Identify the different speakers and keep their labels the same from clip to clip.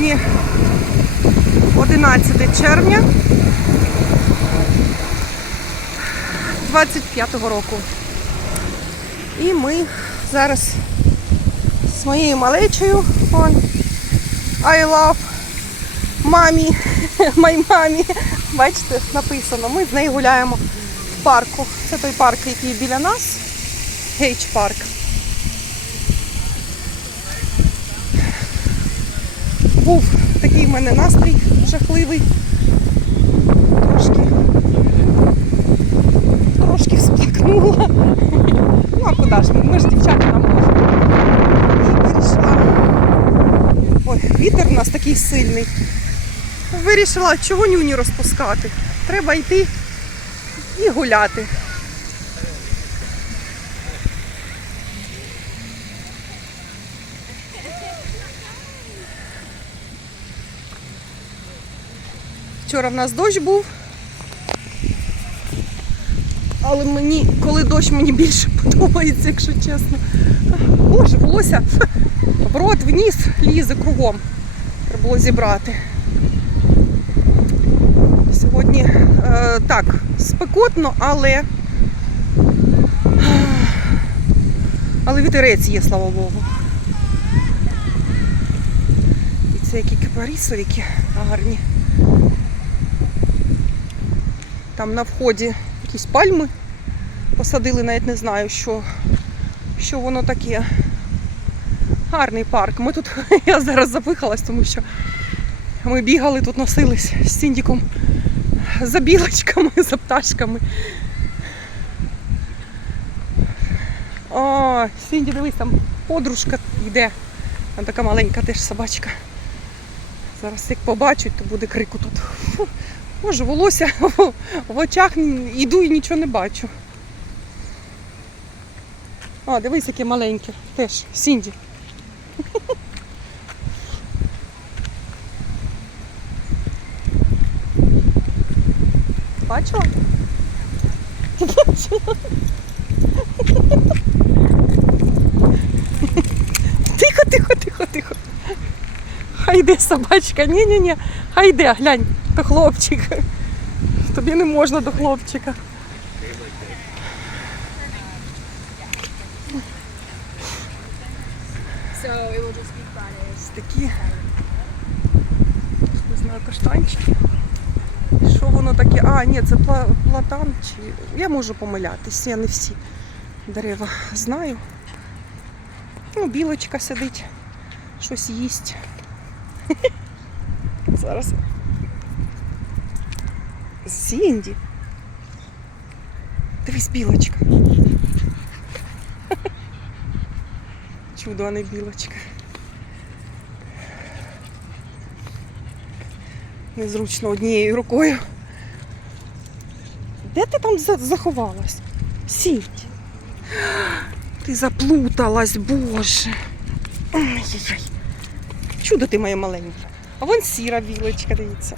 Speaker 1: Сьогодні 11 червня 25-го року. І ми зараз з моєю малечею он, I love мамі, my мамі. Бачите, написано. Ми з нею гуляємо в парку. Це той парк, який біля нас. Гейч парк. Був такий в мене настрій жахливий. Трошки. Трошки всплакнула. Ну, а куди ж ми? Ж дівчата нам можемо. Вирішила. Ой, вітер у нас такий сильний. Вирішила, чого нюні розпускати. Треба йти і гуляти. Вчора в нас дощ був. Але мені, коли дощ, мені більше подобається, якщо чесно. Боже, волосся в рот, вниз лізе кругом. Треба було зібрати. Сьогодні е, так, спекотно, але. Але вітерець є, слава Богу. І це які кипарисовики гарні. Там на вході якісь пальми посадили, навіть не знаю, що, що воно таке. Гарний парк. Ми тут, я зараз запихалась, тому що ми бігали тут, носились з Сіндіком за білочками, за пташками. О, Сінді, дивись, там подружка йде. Там така маленька теж собачка. Зараз як побачать, то буде крику тут. Боже, волосся в очах іду і нічого не бачу. А, дивись, яке маленьке. Теж Сінді. Бачила? Ти бачила? Тихо, тихо, тихо, тихо. Хай йде собачка. Ні-ні-ні. Хай йде, глянь, хлопчик. Тобі не можна до хлопчика. Такі. Не знаю, каштанчики. Що воно таке? А, ні, це платан чи. Я можу помилятися, я не всі дерева знаю. Ну, білочка сидить, щось їсть. Зараз. Сінді. Дивись, білочка. Чудо, а не білочка. Незручно однією рукою. Де ти там заховалась? Сідь. Ти заплуталась, боже. Ай-яй-яй. Чудо ти моя маленька. А вон сіра білочка, дивіться.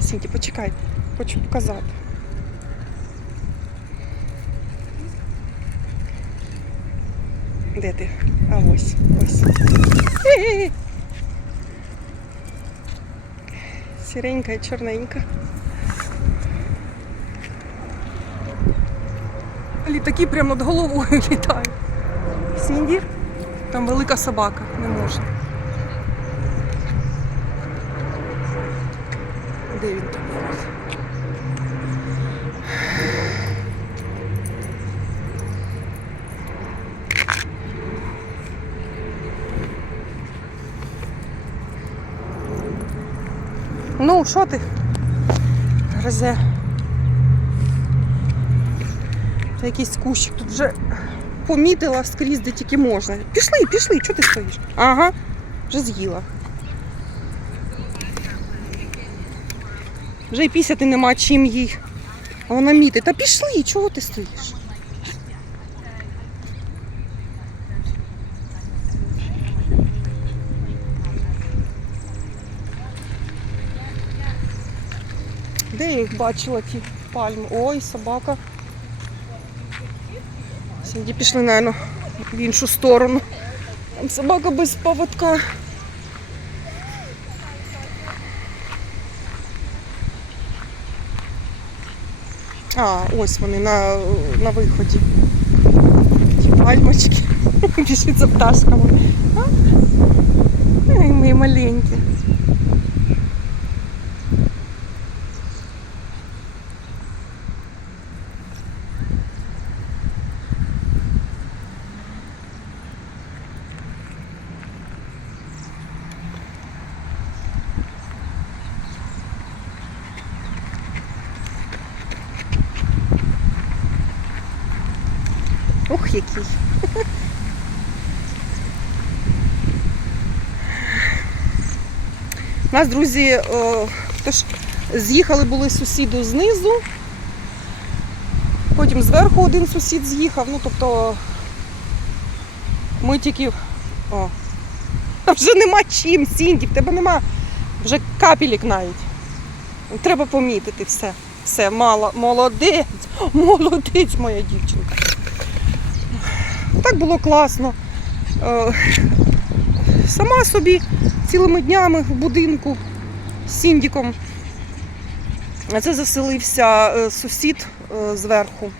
Speaker 1: Сінті, почекай, хочу показати. Де ти? А ось, ось. Сіренька і чорненька. Літаки прямо над головою літають. Сінді? Там велика собака, не можна. Де він там? Ну, що ти? Гризе. Це якийсь кущик тут вже помітила скрізь, де тільки можна. Пішли, пішли, чого ти стоїш? Ага, вже з'їла. Вже й пісяти нема чим їй. А вона мітить. Та пішли, чого ти стоїш? де я їх бачила, ті пальми. Ой, собака. Сьогодні пішли, мабуть, в іншу сторону. Там собака без поводка. А, ось вони на на виході. Ті пальмочки. Біжить за пташками. А? Ну, і ми маленькі. Нас, друзі, о, тож з'їхали були сусіди знизу, потім зверху один сусід з'їхав, ну тобто ми тільки. О, вже нема чим, Сінді, в тебе нема вже капелік навіть. Треба помітити все. Все, мало, молодець, молодець моя дівчинка. Так було класно. Е, Сама собі цілими днями в будинку з Сіндіком. Це заселився е, сусід е, зверху.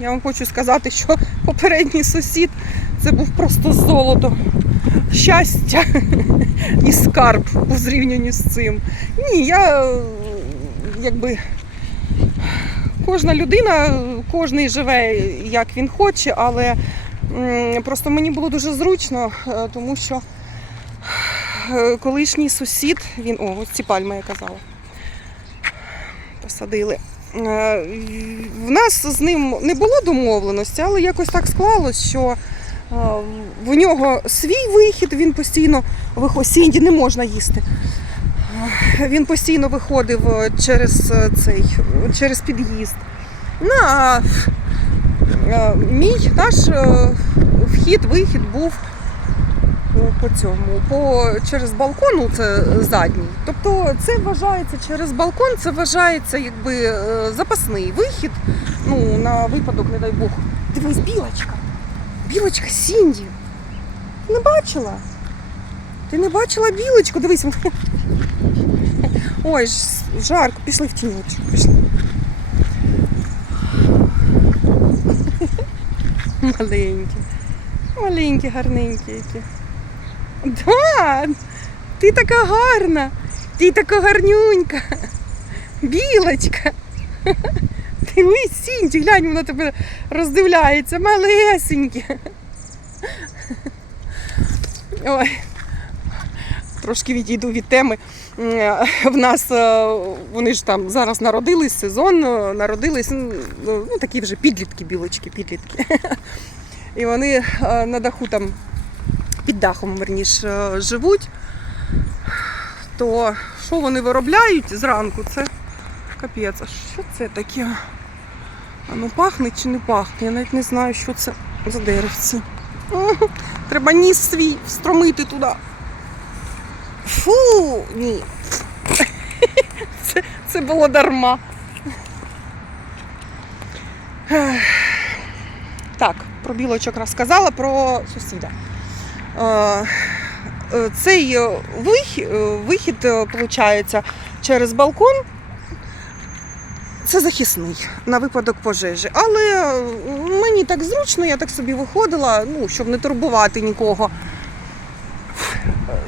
Speaker 1: Я вам хочу сказати, що попередній сусід це був просто золото, щастя і скарб у зрівнянні з цим. Ні, я е, якби кожна людина, кожний живе як він хоче, але просто мені було дуже зручно, е, тому що е, колишній сусід, він, о, ось ці пальми я казала, посадили. Е, В нас з ним не було домовленості, але якось так склалось, що в нього свій вихід, він постійно. Сінді не можна їсти. Він постійно виходив через цей, через під'їзд. А е, мій наш е, вхід-вихід був е, по цьому, по, через балкон, ну це задній. Тобто це вважається через балкон, це вважається якби е, запасний вихід. Ну, на випадок, не дай Бог. Дивись, білочка. Білочка Сінді. Ти не бачила? Ти не бачила білочку? Дивись. Ой, жарко, пішли в тіньочок. Пішли. Маленькі. Маленькі, гарненькі які. Да, ти така гарна. Ти така гарнюнька. Білочка. Дивись, Сінті, глянь, вона тебе роздивляється, малесеньке. Ой. Трошки відійду від теми. М, В нас е, вони ж там зараз народились, сезон, е, народились, ну ну, такі вже підлітки, білочки, підлітки. І вони е, на даху там під дахом верніш е, живуть. То що вони виробляють зранку? Це капець. А що це таке? А ну пахне чи не пахне? Я навіть не знаю, що це за деревце. Треба ніс свій встромити туди. Фу, ні. Це, це було дарма. Так, про білочок розказала, про сусіда. Е, е, Цей е, вихід, виходить, через балкон. Це захисний на випадок пожежі. Але мені так зручно, я так собі виходила, ну, щоб не турбувати нікого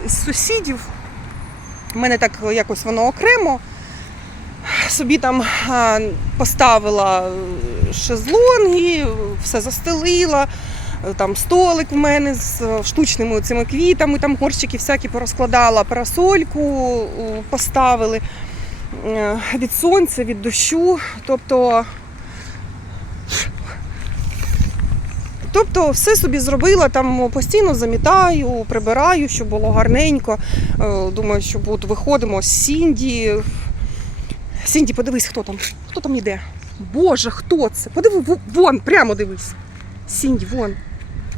Speaker 1: з сусідів. У мене так якось воно окремо. Собі там поставила е, шезлонги, все застелила. е, Там столик в мене з е, штучними цими квітами, там горщики всякі порозкладала, парасольку поставили від сонця, від дощу. Тобто Тобто все собі зробила, там постійно замітаю, прибираю, щоб було гарненько. Е, Думаю, що от виходимо з Сінді. Сінді, подивись, хто там. Хто там йде? Боже, хто це? Подиви, вон, прямо дивись. Сінді, вон.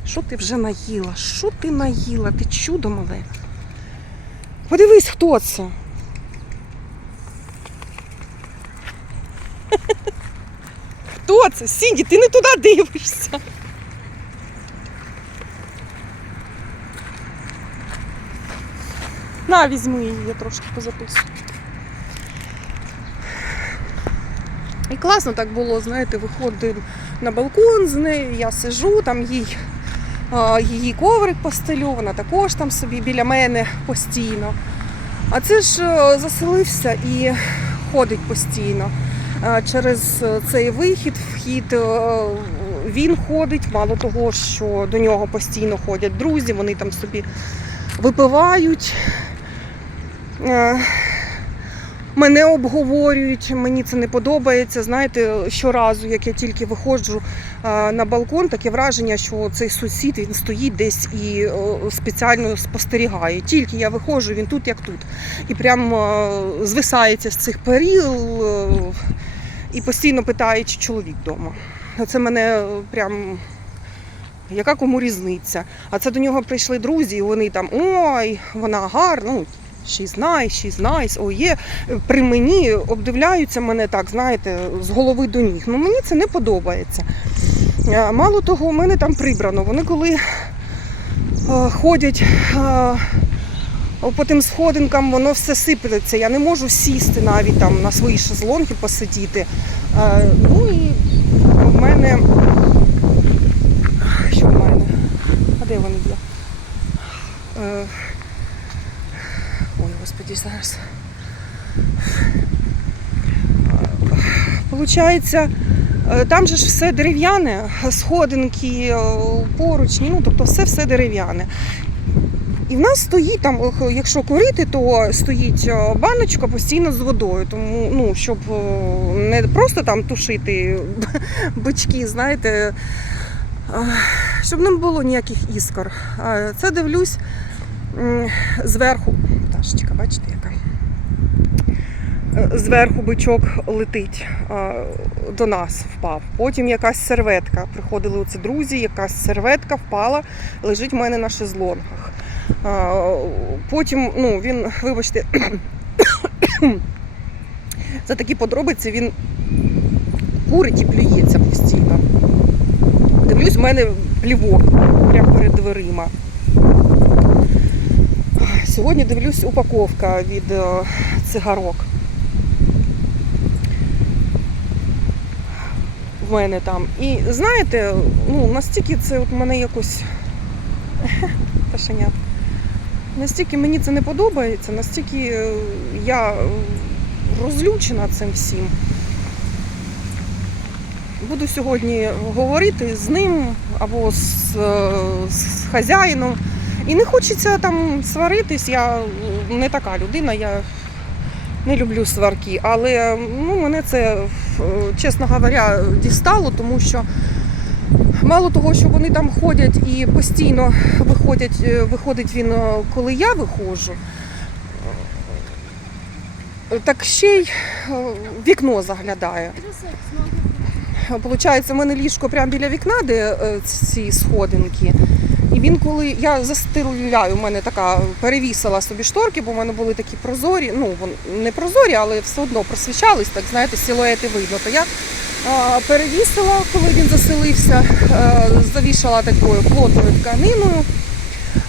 Speaker 1: Що ти вже наїла? Що ти наїла? Ти чудо мале. Подивись, хто це. Хто це? Сінді, ти не туди дивишся. На, візьми її, я трошки позаписую. І класно так було, знаєте, виходимо на балкон з нею, я сижу, там їй, її коврик постелю, вона також там собі біля мене постійно. А це ж е, заселився і ходить постійно. Через е, цей вихід, вхід е, він ходить, мало того, що до нього постійно ходять друзі, вони там собі випивають. Е, Мене обговорюють, мені це не подобається. Знаєте, щоразу, як я тільки виходжу е, на балкон, таке враження, що цей сусід він стоїть десь і спеціально спостерігає. Тільки я виходжу, він тут як тут. І прям е, звисається з цих періл і постійно питає, чи чоловік вдома. Це мене прям. Яка кому різниця? А це до нього прийшли друзі, і вони там ой, вона гарна, ну, she's nice, she's nice, oh є. При мені обдивляються мене так, знаєте, з голови до ніг. Ну мені це не подобається. Мало того, у мене там прибрано. Вони коли е, ходять е, по тим сходинкам, воно все сиплеться. Я не можу сісти навіть там на свої шезлонги посидіти. Е, Ну і в мене. Що в мене? А де вони є? Ой, господі, зараз. Получається, е, там же ж все дерев'яне, сходинки, е, поручні, ну тобто все все дерев'яне. І в нас стоїть там, якщо курити, то стоїть е, баночка постійно з водою. Тому, ну, щоб не просто там тушити бички, знаєте, щоб не було ніяких іскор. Це дивлюсь зверху. Пташечка, бачите, яка? Е, Зверху бичок летить до нас впав. Потім якась серветка. Приходили оце друзі, якась серветка впала, лежить в мене на шезлонгах. Потім, ну, він, вибачте, за такі подробиці він курить і плюється постійно. Дивлюсь, в мене плівок прямо перед дверима. Сьогодні дивлюсь упаковка від е, цигарок. В мене там. І знаєте, ну настільки це от мене якось Пташенятка. Настільки мені це не подобається, настільки е, я розлючена цим всім. Буду сьогодні говорити з ним або з, е, з хазяїном. І не хочеться там сваритись. Я не така людина, я не люблю сварки, але ну, мене це, е, чесно говоря, дістало, тому що мало того, що вони там ходять і постійно виходять, е, виходить він, е, коли я виходжу, так ще й вікно заглядає. Получається, в мене ліжко прямо біля вікна, де ці сходинки. І він коли я застеляю, у мене така перевісила собі шторки, бо в мене були такі прозорі, ну не прозорі, але все одно просвічались, так знаєте, силуети видно. То я а, перевісила, коли він заселився, а, завішала такою плотною тканиною.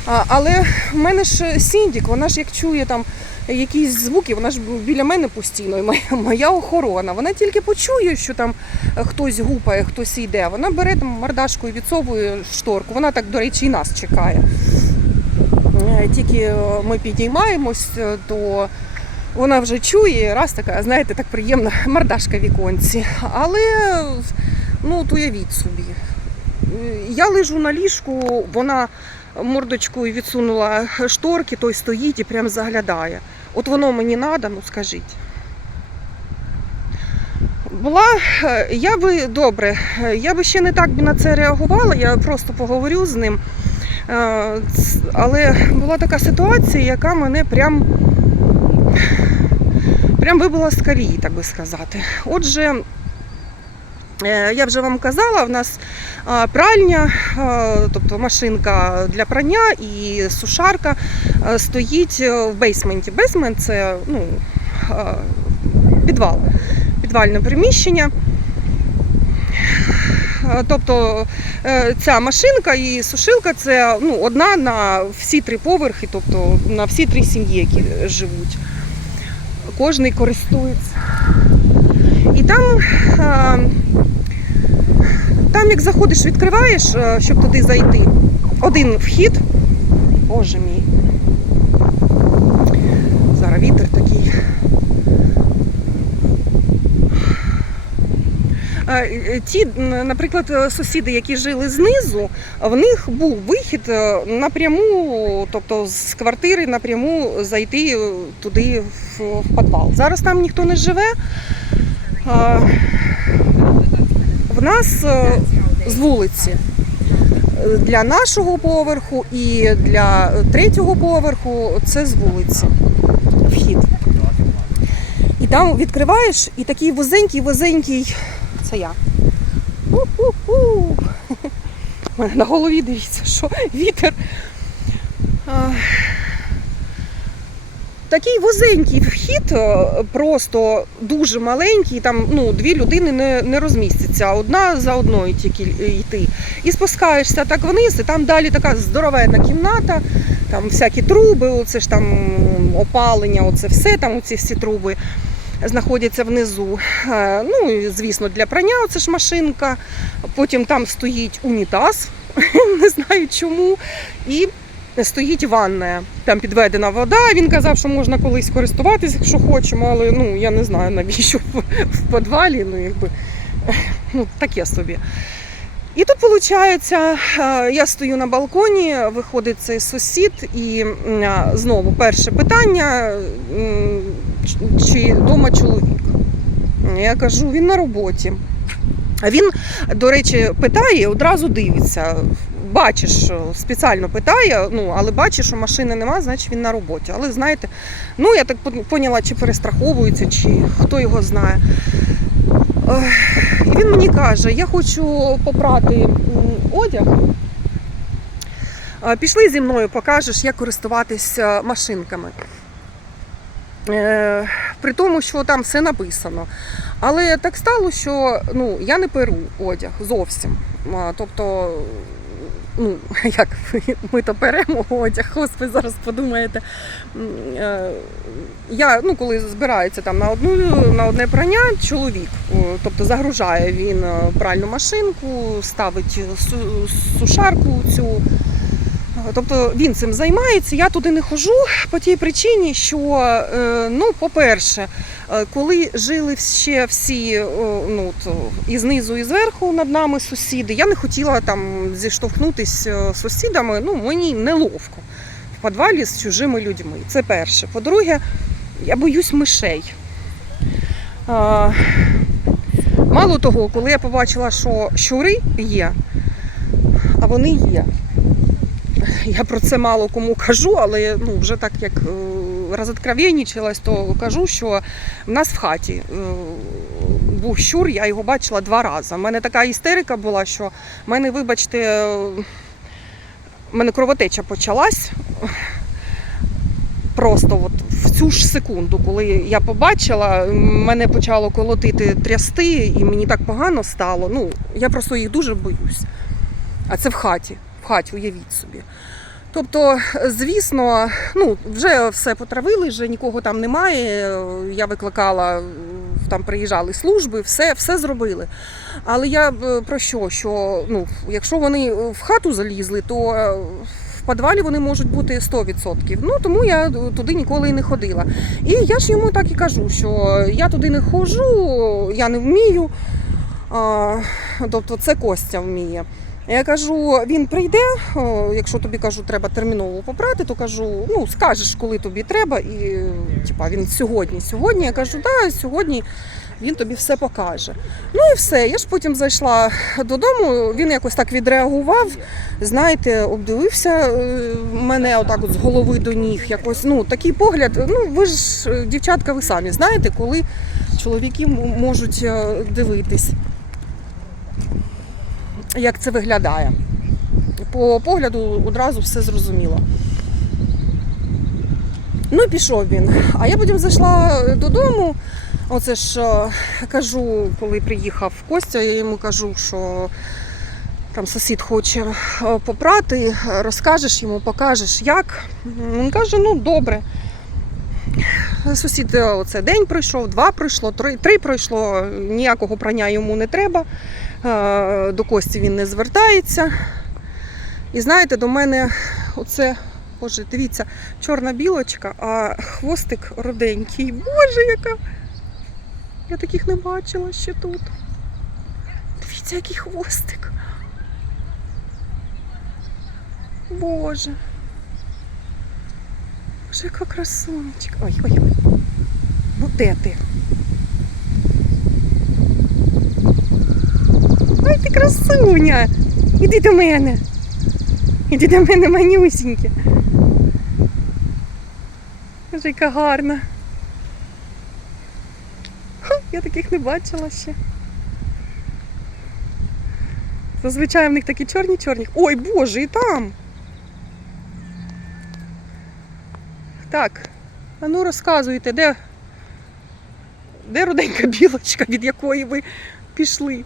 Speaker 1: Але в мене ж Сіндік, вона ж як чує там якісь звуки, вона ж біля мене постійно, і моя, моя охорона. Вона тільки почує, що там хтось гупає, хтось йде. Вона бере там мордашкою, відсовує шторку. Вона так, до речі, і нас чекає. Е, Тільки е, ми підіймаємось, е, то вона вже чує, раз така, знаєте, так приємна мордашка віконці. Але ну, от уявіть собі. Я лежу на ліжку, вона мордочкою відсунула шторки, той стоїть і прям заглядає. От воно мені треба, ну скажіть. Була, е, я би добре, е, я би ще не так на це реагувала, я просто поговорю з ним. Е, Але була така ситуація, яка мене прям, прям вибила з колії, так би сказати. Отже, я вже вам казала, в нас пральня, тобто машинка для прання і сушарка стоїть е, в бейсменті. Бейсмент це ну, підвал, підвальне приміщення. Тобто е, ця машинка і сушилка це ну, одна на всі три поверхи, тобто на всі три сім'ї, які живуть. Кожний користується. Там, там як заходиш, відкриваєш, е, щоб туди зайти. Один вхід. Боже мій. Зараз вітер такий. Ті, наприклад, сусіди, які жили знизу, в них був вихід е, напряму, тобто з квартири напряму зайти е, туди в підвал. Зараз там ніхто не живе. В нас е, з вулиці для нашого поверху і для третього поверху це з вулиці вхід. І там відкриваєш, і такий вузенький, вузенький. Це я. У-ху-ху. У мене на голові дивіться, що вітер. Такий вузенький вхід, е, просто дуже маленький, там ну, дві людини не, не розмістяться, одна за одною тільки йти. І спускаєшся так вниз, і там далі така здоровенна кімната, там всякі труби, оце ж там опалення, оце все, там оці всі труби знаходяться внизу. Е, Ну, звісно, для прання оце ж машинка. Потім там стоїть унітаз, не знаю чому. І стоїть ванна. Там підведена вода. Він казав, що можна колись користуватися, якщо хочемо, але ну я не знаю навіщо в, підвалі. Ну, якби ну, таке собі. І тут, виходить, я стою на балконі, виходить цей сусід, і знову перше питання: чи вдома чоловік? Я кажу, він на роботі. А він, до речі, питає, і одразу дивиться. Бачиш, спеціально питає, ну, але бачиш, що машини нема, значить він на роботі. Але знаєте, ну я так пон- поняла, чи перестраховується, чи хто його знає. І він мені каже: я хочу попрати одяг. Пішли зі мною, покажеш, як користуватись е, машинками. Е, При тому, що там все написано. Але так стало, що ну, я не перу одяг зовсім. Тобто, ну, як ми то перемо одяг, господи, зараз подумаєте. Е, Я, ну, коли збирається там на одну на одне прання, чоловік, тобто загружає він е, пральну машинку, ставить су- сушарку цю. Тобто він цим займається, я туди не ходжу по тій причині, що, е, ну, по-перше, е, коли жили ще всі ну, от, і знизу, і зверху над нами сусіди, я не хотіла там зіштовхнутися з сусідами, ну, мені неловко в підвалі з чужими людьми. Це перше. По-друге, я боюсь мишей. Мало того, коли я побачила, що щури є, а вони є. Я про це мало кому кажу, але ну, вже так як е, розоткровенничалась, то кажу, що в нас в хаті е, був щур, я його бачила два рази. У мене така істерика була, що в мене, вибачте, е, в мене кровотеча почалась. Просто от в цю ж секунду, коли я побачила, мене почало колотити трясти, і мені так погано стало. Ну, я просто їх дуже боюсь. А це в хаті, в хаті, уявіть собі. Тобто, звісно, ну, вже все потравили, вже нікого там немає. Я викликала, там приїжджали служби, все, все зробили. Але я е, про що? Що ну, якщо вони в хату залізли, то е, в підвалі вони можуть бути 100%. Ну тому я туди ніколи і не ходила. І я ж йому так і кажу, що я туди не ходжу, я не вмію. А, тобто це Костя вміє. Я кажу, він прийде, якщо тобі кажу, треба терміново попрати, то кажу, ну скажеш, коли тобі треба, і типа він сьогодні. Сьогодні я кажу, да, сьогодні він тобі все покаже. Ну і все. Я ж потім зайшла додому. Він якось так відреагував. Знаєте, обдивився е, мене отак от з голови до ніг. Якось ну такий погляд. Ну ви ж дівчатка, ви самі знаєте, коли чоловіки можуть е, дивитись як це виглядає. По погляду одразу все зрозуміло. Ну і пішов він. А я потім зайшла додому. Оце ж е, кажу, коли приїхав Костя, я йому кажу, що там сусід хоче е, попрати, розкажеш йому, покажеш як. Він каже, ну добре. Сусід е, оце день пройшов, два пройшло, три, три пройшло. Ніякого прання йому не треба. Е, До Кості він не звертається. І знаєте, до мене оце, боже, дивіться, чорна білочка, а хвостик руденький. Боже, яка! Я таких не бачила ще тут. Дивіться, який хвостик. Боже. Боже, яка красунечка. Ой, ой, ой. Ну де ти? Ой, ти красуня. Іди до мене. Іди до мене, манюсіньке. Боже, яка гарна. Ха, Я таких не бачила ще. Зазвичай в них такі чорні-чорні. Ой, боже, і там. Так, а ну розказуйте, де, де руденька білочка, від якої ви пішли.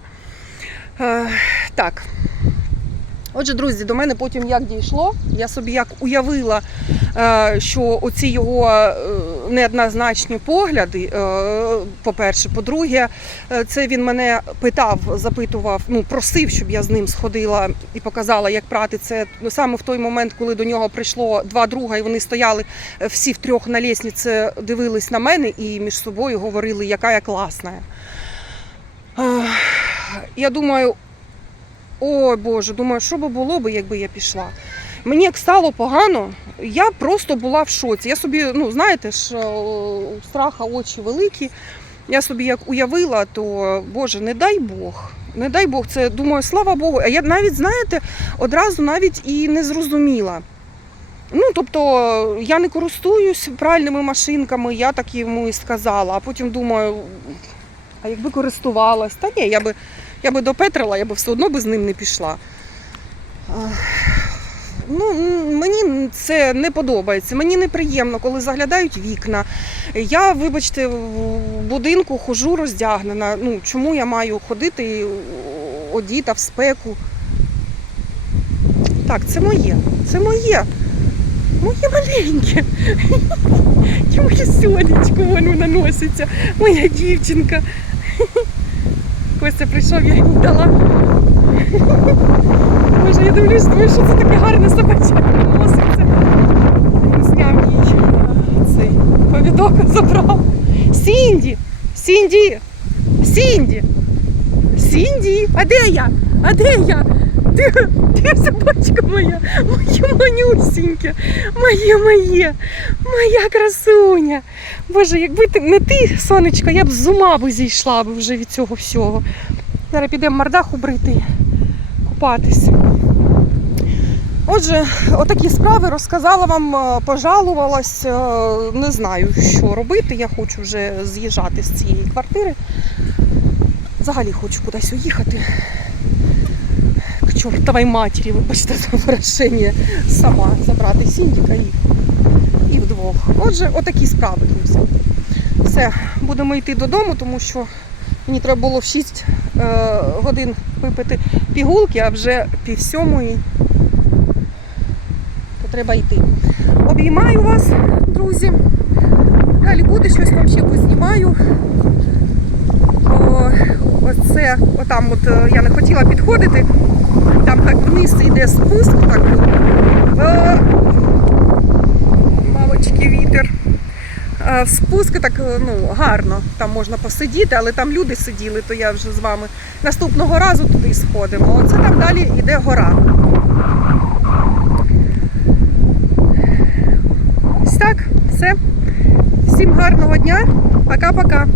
Speaker 1: Е, так. Отже, друзі, до мене потім як дійшло. Я собі як уявила, е, що оці його е, неоднозначні погляди, по-перше, по-друге, це він мене питав, запитував, ну просив, щоб я з ним сходила і показала, як прати це саме в той момент, коли до нього прийшло два друга, і вони стояли всі втрьох на лісниці, дивились на мене і між собою говорили, яка я класна. Е, Я думаю, ой Боже, думаю, що би було би, якби я пішла. Мені як стало погано, я просто була в шоці. Я собі, ну знаєте ж, е, у страха очі великі. Я собі як уявила, то Боже, не дай Бог. Не дай Бог, це думаю, слава Богу. А я навіть, знаєте, одразу навіть і не зрозуміла. Ну, тобто, я не користуюсь пральними машинками, я так йому і сказала. А потім думаю, а якби користувалась, та ні, я би, я би допетрила, я би все одно би з ним не пішла. Ну, мені це не подобається. Мені неприємно, коли заглядають вікна. Я, вибачте, в будинку хожу роздягнена. Ну, чому я маю ходити одіта в спеку? Так, це моє. Це моє. Моє маленьке. Моє сонечко воно наноситься. Моя дівчинка. Костя прийшов, я йому дала. Боже, я дивлюсь, думаю, що це таке гарне собачка носиться. Він зняв їй цей повідок забрав. Сінді! Сінді! Сінді! Сінді! А де я? А де я? Де, де собачка моя? Моє манюсіньке, моє моє, моя красуня. Боже, якби ти не ти, сонечко, я б з ума б зійшла б вже від цього всього. Зараз підемо мордаху брити, купатись. Отже, отакі справи розказала вам, е, пожалувалась. е, Не знаю, що робити. Я хочу вже з'їжджати з цієї квартири. Взагалі хочу кудись уїхати. К чортовій матері, вибачте за вираження, сама забрати Сіндіка і, і вдвох. Отже, отакі справи, друзі. Все, будемо йти додому, тому що мені треба було в 6 е, годин випити пігулки, а вже пів сьомої то треба йти. Обіймаю вас, друзі. Далі буде щось вам ще познімаю. Оце, отам от е, я не хотіла підходити. Там так вниз йде спуск, так. О, мамочки, вітер. Е, Спуск так е, ну, гарно, там можна посидіти, але там люди сиділи, то я вже з вами наступного разу туди сходимо. Оце там далі йде гора. Ось так, все. Всім гарного дня. Пока-пока.